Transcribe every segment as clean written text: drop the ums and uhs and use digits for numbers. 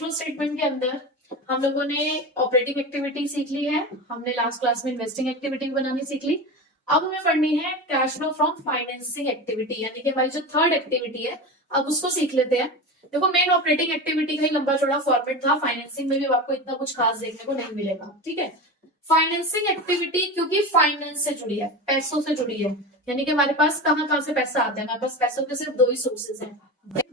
Flow statement के अंदर हम लोगों ने ऑपरेटिंग एक्टिविटी सीख ली है, हमने लास्ट क्लास में इन्वेस्टिंग एक्टिविटी बनानी सीख ली। अब हमें पढ़नी है cash flow from financing activity, यानी कि हमारी जो थर्ड एक्टिविटी है अब उसको सीख लेते हैं। देखो मेन ऑपरेटिंग एक्टिविटी का ही लंबा चौड़ा फॉर्मेट था, फाइनेंसिंग में भी आपको इतना कुछ खास देखने को नहीं मिलेगा। ठीक है, फाइनेंसिंग एक्टिविटी क्योंकि फाइनेंस से जुड़ी है, पैसों से जुड़ी है, यानी कि हमारे पास कहां से पैसा आता है, हमारे पास पैसों के सिर्फ दो ही सोर्सेज हैं,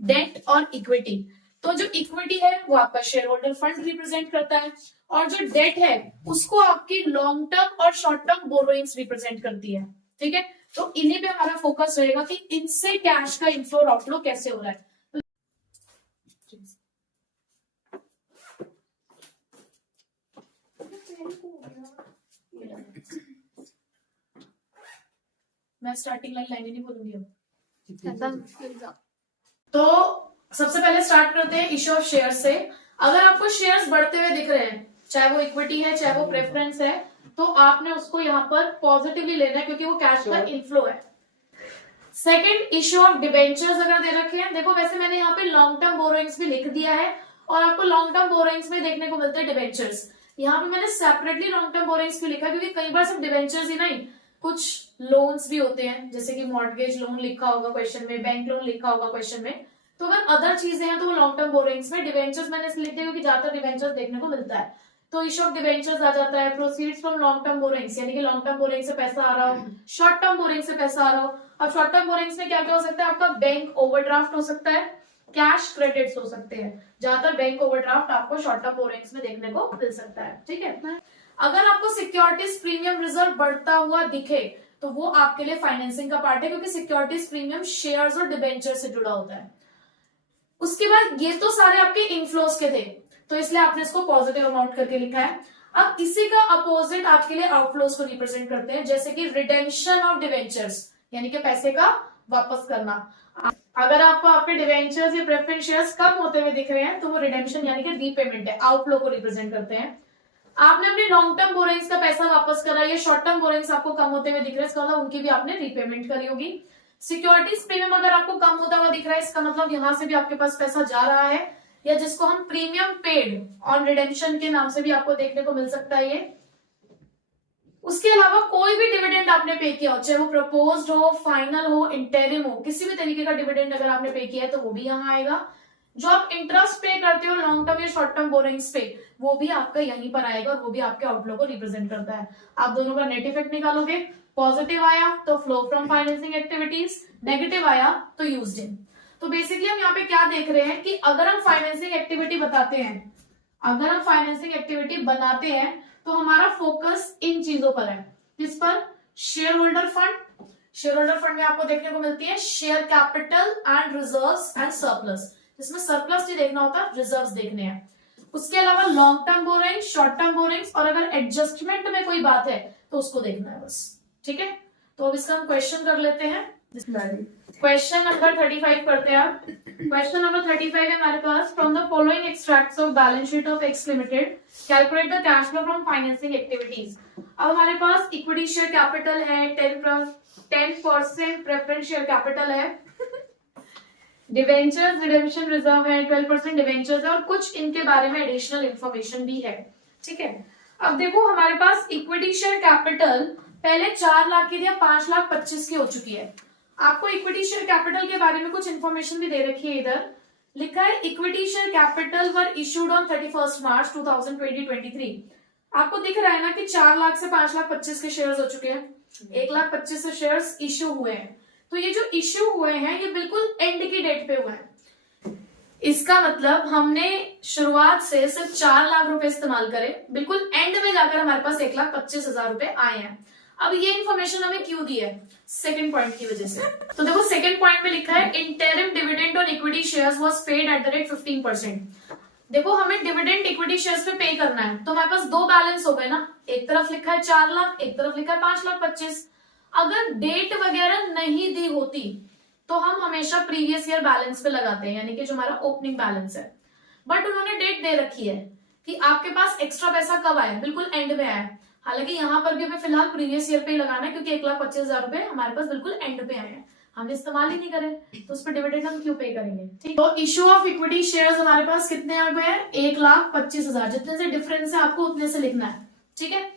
डेट और इक्विटी। तो जो इक्विटी है वो आपका शेयर होल्डर फंड रिप्रेजेंट करता है, और जो डेट है उसको आपकी लॉन्ग टर्म और शॉर्ट टर्म बोरोइंग्स रिप्रेजेंट करती है। ठीक है, तो इन्हीं पे हमारा फोकस रहेगा कि इनसे कैश का इनफ्लो और आउटफ्लो कैसे हो रहा है। मैं स्टार्टिंग लाइन नहीं बोलूंगी अब। तो सबसे पहले स्टार्ट करते हैं इश्यू ऑफ शेयर से। अगर आपको शेयर्स बढ़ते हुए दिख रहे हैं, चाहे वो इक्विटी है चाहे वो प्रेफरेंस है, तो आपने उसको यहाँ पर पॉजिटिवली लेना है क्योंकि वो कैश का इनफ्लो है। सेकंड, इश्यू ऑफ डिबेंचर्स अगर दे रखे हैं, देखो वैसे मैंने यहाँ पे लॉन्ग टर्म बोरोइंग्स भी लिख दिया है और आपको लॉन्ग टर्म बोरोइंग्स में देखने को मिलते हैं डिबेंचर्स। यहाँ पे मैंने सेपरेटली लॉन्ग टर्म बोरोइंग्स भी लिखा क्योंकि कई बार सिर्फ डिबेंचर्स ही नहीं, कुछ लोन्स भी होते हैं, जैसे कि मॉर्गेज लोन लिखा होगा क्वेश्चन में, बैंक लोन लिखा होगा क्वेश्चन में, तो अगर अदर चीजें हैं तो वो लॉन्ग टर्म बोरोइंग्स में। डिबेंचर्स मैंने इसलिए लिख दिया क्योंकि ज्यादातर डिबेंचर्स देखने को मिलता है, तो इश्यू ऑफ डिबेंचर्स आ जाता है। Proceeds from long term borrowings, यानी कि लॉन्ग टर्म बोरोइंग से पैसा आ रहा हो, शॉर्ट टर्म बोरोइंग से पैसा आ रहा हो। अब शॉर्ट टर्म बोरोइंग्स में क्या क्या हो सकता है, आपका बैंक ओवरड्राफ्ट हो सकता है, कैश क्रेडिट्स हो सकते हैं। ज्यादातर बैंक ओवरड्राफ्ट आपको शॉर्ट टर्म बोरोइंग्स में देखने को मिल सकता है। ठीक है, अगर आपको सिक्योरिटीज प्रीमियम रिजर्व बढ़ता हुआ दिखे तो वो आपके लिए फाइनेंसिंग का पार्ट है, क्योंकि सिक्योरिटीज प्रीमियम शेयर्स और डिबेंचर से जुड़ा होता है। उसके बाद ये तो सारे आपके इनफ्लोज के थे, तो इसलिए आपने इसको पॉजिटिव अमाउंट करके लिखा है। अब इसी का अपोजिट आपके लिए आउटफ्लोज को रिप्रेजेंट करते हैं, जैसे कि रिडेम्पशन ऑफ डिवेंचर्स, यानी कि पैसे का वापस करना। अगर आपको आपके डिवेंचर्स या प्रेफरेंस शेयर्स कम होते हुए दिख रहे हैं तो वो रिडेम्पशन यानी कि रीपेमेंट है, आउटफ्लो को रिप्रेजेंट करते हैं। आपने अपने लॉन्ग टर्म बोरोइंग्स का पैसा वापस करा, या शॉर्ट टर्म बोरोइंग्स आपको कम होते हुए दिख रहे हैं, इसका मतलब उनकी भी आपने रीपेमेंट करी होगी। सिक्योरिटीज प्रीमियम अगर आपको कम होता हुआ दिख रहा है, इसका मतलब यहां से भी आपके पास पैसा जा रहा है, या जिसको हम प्रीमियम पेड ऑन रिडेम्पशन के नाम से भी आपको देखने को मिल सकता है ये। उसके अलावा कोई भी डिविडेंड आपने पे किया हो, चाहे वो प्रपोज्ड हो, फाइनल हो, इंटरिम हो, किसी भी तरीके का डिविडेंड अगर आपने पे किया है तो वो भी यहाँ आएगा। जो आप इंटरेस्ट पे करते हो लॉन्ग टर्म या शॉर्ट टर्म बोरोइंग्स पे, वो भी आपका यहीं पर आएगा और वो भी आपके आउटफ्लो को रिप्रेजेंट करता है। आप दोनों का नेट इफेक्ट निकालोगे, पॉजिटिव आया तो flow from financing activities, negative आया तो यूज्ड इन। तो बेसिकली हम यहाँ पे क्या देख रहे हैं कि अगर हम फाइनेंसिंग एक्टिविटी बताते हैं, अगर हम फाइनेंसिंग एक्टिविटी बनाते हैं तो हमारा फोकस इन चीजों पर है। किस पर? Share holder fund. Share holder fund में आपको देखने को मिलती है share capital and reserves and surplus, जिसमें सरप्लस नहीं देखना होता, रिजर्व्स देखने हैं। उसके अलावा long term borrowing, short term borrowings, और अगर एडजस्टमेंट में कोई बात है तो उसको देखना है बस। ठीक है, तो अब इसका हम क्वेश्चन कर लेते हैं। क्वेश्चन नंबर 35 करते हैं आप। क्वेश्चन नंबर 35 है हमारे पास, from the following extracts of balance sheet of X limited calculate the cash flow from financing activities. अब हमारे पास इक्विटी शेयर कैपिटल है 10% प्रेफरेंस शेयर कैपिटल है, डिवेंचर्स रिडेम्पशन रिजर्व है 12% डिवेंचर्स है, और कुछ इनके बारे में एडिशनल इंफॉर्मेशन भी है। ठीक है, अब देखो हमारे पास इक्विटी शेयर कैपिटल पहले 4 लाख की थी, 5,25,000 की हो चुकी है। आपको इक्विटी शेयर कैपिटल के बारे में कुछ इन्फॉर्मेशन भी दे रखी है, इधर लिखा है equity share capital were issued on 31 मार्च 2023। आपको दिख रहा है ना कि 4 लाख से 5,25,000 के शेयर्स हो चुके हैं, 1,25,000 शेयर्स इश्यू हुए हैं। तो ये जो इश्यू हुए हैं ये बिल्कुल एंड की डेट पे हुए हैं। इसका मतलब हमने शुरुआत से सिर्फ 4 लाख रुपए इस्तेमाल करे, बिल्कुल एंड में जाकर हमारे पास 1,25,000 रुपए आए हैं। अब ये इन्फॉर्मेशन हमें क्यों दी है? सेकंड पॉइंट की वजह से। तो देखो सेकंड पॉइंट में लिखा है interim dividend on equity shares was paid at the rate 15%। देखो हमें डिविडेंड इक्विटी शेयर्स पे पे करना है, तो हमारे पास दो बैलेंस हो गए ना, एक तरफ लिखा है 4 लाख, एक तरफ लिखा है 5,25,000। अगर डेट वगैरह नहीं दी होती तो हम हमेशा प्रीवियस ईयर बैलेंस पे लगाते हैं, यानी कि जो हमारा ओपनिंग बैलेंस है। बट उन्होंने डेट दे रखी है कि आपके पास एक्स्ट्रा पैसा कब आया, बिल्कुल एंड में आया। हालांकि यहाँ पर भी हमें फिलहाल प्रीवियस ईयर पे ही लगाना है क्योंकि 1,25,000 रुपए हमारे पास बिल्कुल एंड पे आए हैं। हमने इस्तेमाल ही नहीं करे, तो उस पर डिविडेंड हम क्यों पे करेंगे, ठीक। तो इश्यू ऑफ इक्विटी शेयर्स हमारे पास कितने आ गए हैं, 1,25,000। जितने से डिफरेंस है आपको उतने से लिखना है, ठीक है।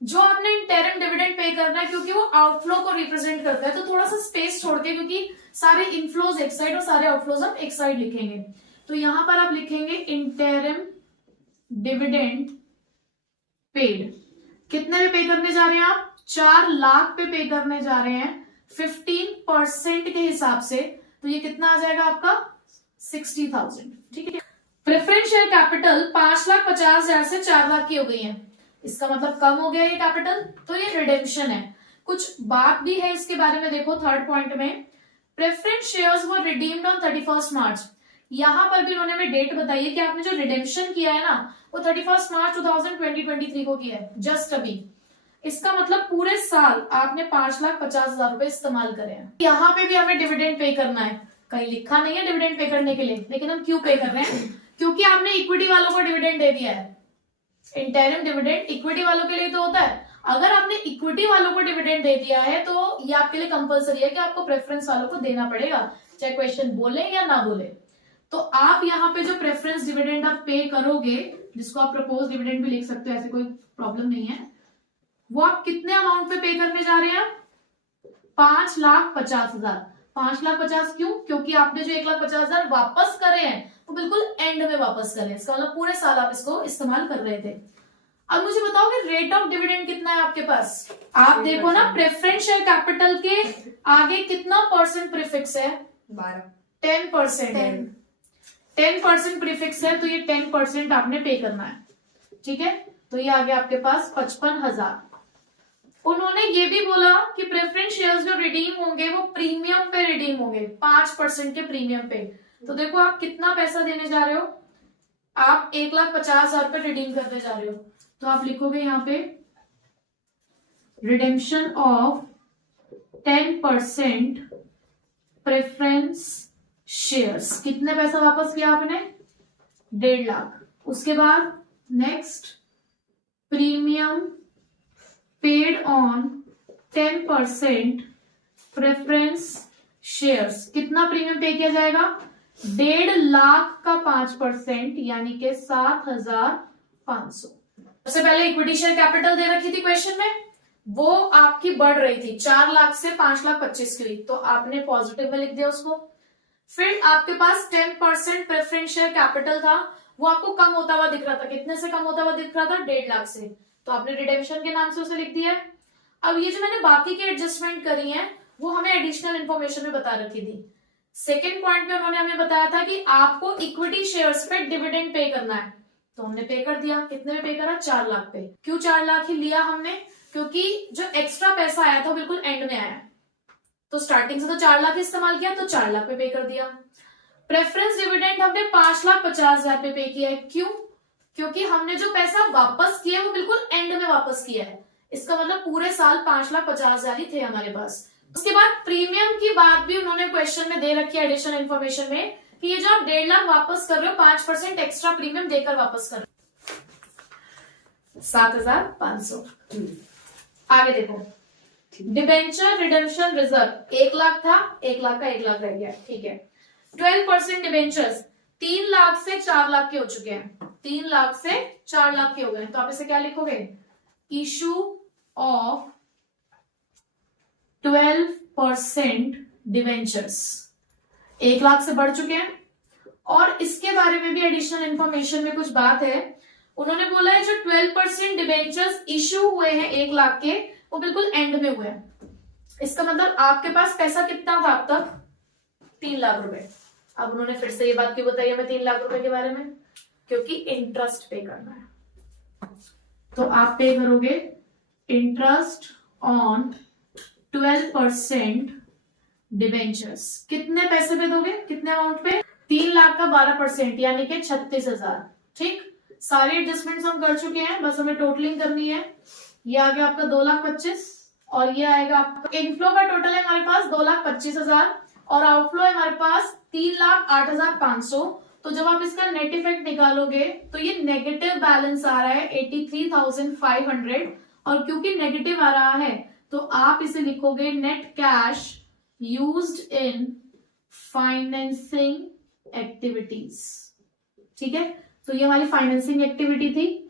जो आपने इंटरिम डिविडेंड पे करना है, क्योंकि वो आउटफ्लो को रिप्रेजेंट करता है, तो थोड़ा सा स्पेस छोड़ के, क्योंकि सारे इनफ्लोज एक साइड और सारे आउटफ्लोज हम एक साइड लिखेंगे। तो यहां पर आप लिखेंगे इंटरिम डिविडेंड पेड। कितने में पे करने जा रहे हैं आप, 4 लाख पे करने जा रहे हैं 15% के हिसाब से। तो ये कितना आ जाएगा आपका 60,000, ठीक है। प्रेफरेंस शेयर कैपिटल 5,50,000 से 4 लाख की हो गई है, इसका मतलब कम हो गया ये कैपिटल, तो ये रिडेम्पशन है। कुछ बात भी है इसके बारे में, देखो थर्ड पॉइंट में, preference shares were redeemed on 31 मार्च। यहां पर भी उन्होंने हमें डेट बताई है कि आपने जो रिडेम्पशन किया है ना, वो 31 मार्च 2023 को किया है, जस्ट अभी। इसका मतलब पूरे साल आपने 5,50,000 रुपए इस्तेमाल करे हैं। यहाँ पे भी हमें डिविडेंड पे करना है, कहीं लिखा नहीं है डिविडेंड पे करने के लिए, लेकिन हम क्यों पे कर रहे हैं, क्योंकि आपने इक्विटी वालों को डिविडेंड दे दिया है। इंटरिम डिविडेंड इक्विटी वालों के लिए तो होता है, अगर आपने इक्विटी वालों को डिविडेंड दे दिया है तो ये आपके लिए कंपलसरी है कि आपको प्रेफरेंस वालों को देना पड़ेगा, चाहे क्वेश्चन बोले या ना बोले। तो आप यहाँ पे जो प्रेफरेंस डिविडेंड आप पे करोगे, जिसको आप प्रपोज डिविडेंड भी लिख सकते हो, ऐसे कोई प्रॉब्लम नहीं है, वो आप कितने अमाउंट पे करने जा रहे हैं, 5,50,000। 5,50,000 क्यों, क्योंकि आपने जो 1,50,000 वापस करे हैं वो बिल्कुल एंड में वापस करे, इसका मतलब पूरे साल आप इसको इस्तेमाल कर रहे थे। अब मुझे बताओ कि रेट ऑफ डिविडेंड कितना है आपके पास। आप देखो ना, प्रेफरेंस शेयर कैपिटल के आगे कितना परसेंट प्रीफिक्स है, 10% है। 10% प्रीफिक्स है, तो ये 10% आपने पे करना है, ठीक है। तो ये आ गया आपके पास 55,000। उन्होंने ये भी बोला कि प्रेफरेंस शेयर्स जो रिडीम होंगे वो प्रीमियम पे रिडीम होंगे, 5% के प्रीमियम पे। तो देखो आप कितना पैसा देने जा रहे हो, आप 1,50,000 पे रिडीम करने जा रहे हो, तो आप लिखोगे यहाँ पे रिडेम्पशन ऑफ 10% प्रेफरेंस शेयर्स। कितने पैसा वापस किया आपने, 1.5 लाख। उसके बाद next, premium paid on 10% preference shares. कितना प्रीमियम पे किया जाएगा, 1.5 लाख का 5%, यानी कि 7,500। सबसे पहले इक्विटी शेयर कैपिटल दे रखी थी क्वेश्चन में, वो आपकी बढ़ रही थी, 4 लाख से 5,25,000 की हुई, तो आपने पॉजिटिव में लिख दिया उसको। फिर आपके पास 10% प्रेफरेंस शेयर कैपिटल था, वो आपको कम होता हुआ दिख रहा था, कितने से कम होता हुआ दिख रहा था, 1.5 लाख से, तो आपने रिडेम्पशन के नाम से उसे लिख दिया। अब ये जो मैंने बाकी की एडजस्टमेंट करी है वो हमें एडिशनल इंफॉर्मेशन में बता रखी थी। सेकेंड पॉइंट पे उन्होंने हमें बताया था कि आपको इक्विटी शेयर्स पे डिविडेंड पे करना है, तो हमने पे कर दिया। कितने में पे करा, 4 लाख पे। क्यों 4 लाख ही लिया हमने, क्योंकि जो एक्स्ट्रा पैसा आया था वो बिल्कुल एंड में आया, तो स्टार्टिंग से तो 4 लाख इस्तेमाल किया, तो 4 लाख पे कर दिया। प्रेफरेंस डिविडेंड हमने 5,50,000 पे किया है, क्यों, क्योंकि हमने जो पैसा वापस किया वो बिल्कुल एंड में वापस किया है, इसका मतलब पूरे साल 5,50,000 ही थे हमारे पास। उसके बाद प्रीमियम की बात भी उन्होंने क्वेश्चन में दे रखी है एडिशनल इन्फॉर्मेशन में, कि ये जो आप 1.5 लाख वापस कर रहे हो, 5% एक्स्ट्रा प्रीमियम देकर वापस कर रहे हो, 7,500। आगे देखो, डिबेंचर रिडेम्पशन रिजर्व 1 लाख था, 1 लाख का 1 लाख रह गया, ठीक है। 12% डिबेंचर्स 3 लाख से 4 लाख के हो चुके हैं, 3 लाख से 4 लाख के हो गए, तो आप इसे क्या लिखोगे, इशू ऑफ 12% डिबेंचर्स 1 लाख से बढ़ चुके हैं। और इसके बारे में भी एडिशनल इंफॉर्मेशन में कुछ बात है, उन्होंने बोला है जो 12% डिबेंचर्स इशू हुए हैं 1 लाख के, वो बिल्कुल एंड में हुए हैं, इसका मतलब आपके पास पैसा कितना था अब तक, 3 लाख रुपए। अब उन्होंने फिर से ये बात क्यों बताई हमें 3 लाख रुपए के बारे में, क्योंकि इंटरेस्ट पे करना है, तो आप पे करोगे इंटरेस्ट ऑन 12% डिबेंचर्स। कितने पैसे पे दोगे, कितने अमाउंट पे, 3 लाख का 12%, यानी कि 36,000। ठीक, सारी एडजस्टमेंट्स हम कर चुके हैं, बस हमें टोटलिंग करनी है। ये आ गया आपका 2,25,000 और ये आएगा आपका इनफ्लो का टोटल है हमारे पास 2,25,000 और आउटफ्लो है हमारे पास 3,08,500। तो जब आप इसका नेट इफेक्ट निकालोगे तो ये नेगेटिव बैलेंस आ रहा है 83,500, और क्योंकि नेगेटिव आ रहा है तो आप इसे लिखोगे net cash used in financing activities. ठीक है, तो ये हमारी फाइनेंसिंग एक्टिविटी थी।